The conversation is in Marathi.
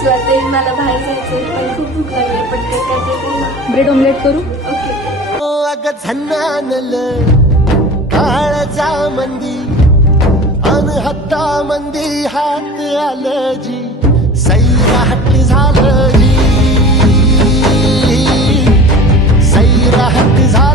बसला ते मला बाहेर जायचंय पण खूप भूक लागली पटकन काय ब्रेड ऑमलेट करू? ओके अग झन्नानल काळजा मंदी अन हत्ता मंदी हात आलं जी सैराट झालं जी सैराट झालं